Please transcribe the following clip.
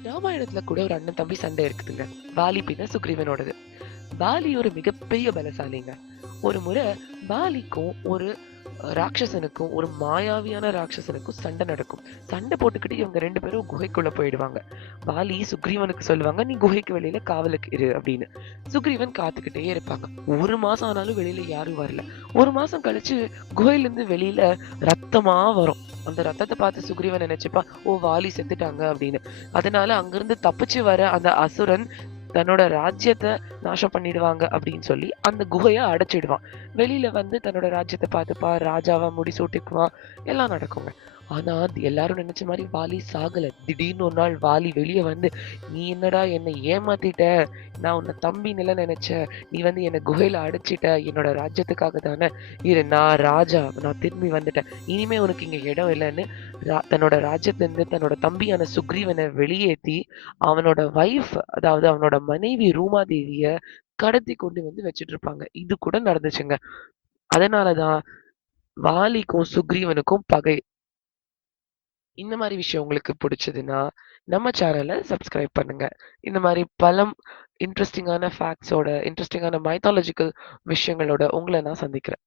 ராமாயணத்துல கூட ஒரு அண்ணன் தம்பி சண்டை இருக்குதுங்க. வாலி பின்ன சுக்ரீவனோடது. வாலி ஒரு மிகப்பெரிய பலசாலிங்க. ஒரு முறை வாலிக்கும் ஒரு ராட்சசனுக்கும், ஒரு மாயாவியான ராட்சசனுக்கும் சண்டை நடக்கும். சண்டை போட்டுக்கிட்டு இவங்க 2 பேரும் குகைக்குள்ள போயிடுவாங்க. வாலி சுக்ரீவனுக்கு சொல்லுவாங்க, "நீ குகைக்கு வெளியில காவலுக்கு இரு" அப்படின்னு. சுக்ரீவன் காத்துக்கிட்டே இருப்பாங்க. 1 மாசம் ஆனாலும் வெளியில யாரும் வரல. 1 மாசம் கழிச்சு குகையிலிருந்து வெளியில ரத்தமா வரும். அந்த ரத்தத்த பார்த்து சுக்ரீவன் நினைச்சுப்பான், "ஓ! வாலி செத்துட்டாங்க" அப்படின்னு. அதனால அங்கிருந்து தப்பிச்சு வர அந்த அசுரன் தன்னோட ராஜ்யத்த நாசம் பண்ணிடுவாங்க அப்படின்னு சொல்லி அந்த குகைய அடைச்சிடுவான். வெளியில வந்து தன்னோட ராஜ்யத்த பார்த்துப்பான், ராஜாவா முடிசூட்டிக்குவான், எல்லாம் நடக்குங்க. ஆனா எல்லாரும் நினைச்ச மாரி வாலி சாகல. திடீர்னு ஒரு நாள் வாலி வெளிய வந்து, "நீ என்னடா என்ன ஏமாத்திட்ட? நான் உன்ன தம்பின்னுல நெனச்சேன். நீ வந்து என்ன குகையில அடைச்சிட்ட. என்னோட ராஜ்யத்துக்காக தானே. இரு நான் ராஜா. நான் திரும்பி வந்துட்டேன். இனிமே உனக்கு இங்க இடம் இல்லன்னு" தன்னோட ராஜ்யத்திலிருந்து தன்னோட தம்பியான சுக்ரீவன வெளியேத்தி, அவனோட வைஃப் அதாவது அவனோட மனைவி ரூமாதேவிய கடத்தி கொண்டு வந்து வச்சுட்டுருப்பாங்க. இது கூட நடந்துச்சுங்க. அதனால தான் வாலிக்கும், சுக்ரீவனுக்கும் பகை. இந்த மாரி விஷயம் உங்களுக்கு புடிச்சதுன்னா, நம்ம சேனல சப்ஸ்கிரைப் பண்ணுங்க. இந்த மாரி பல இன்ட்ரஸ்டிங்கான ஃபேக்ட்ஸோட, இன்ட்ரஸ்டிங்கான மைத்தாலஜிக்கல் விஷயங்களோட உங்கள நான் சந்திக்கிறேன்.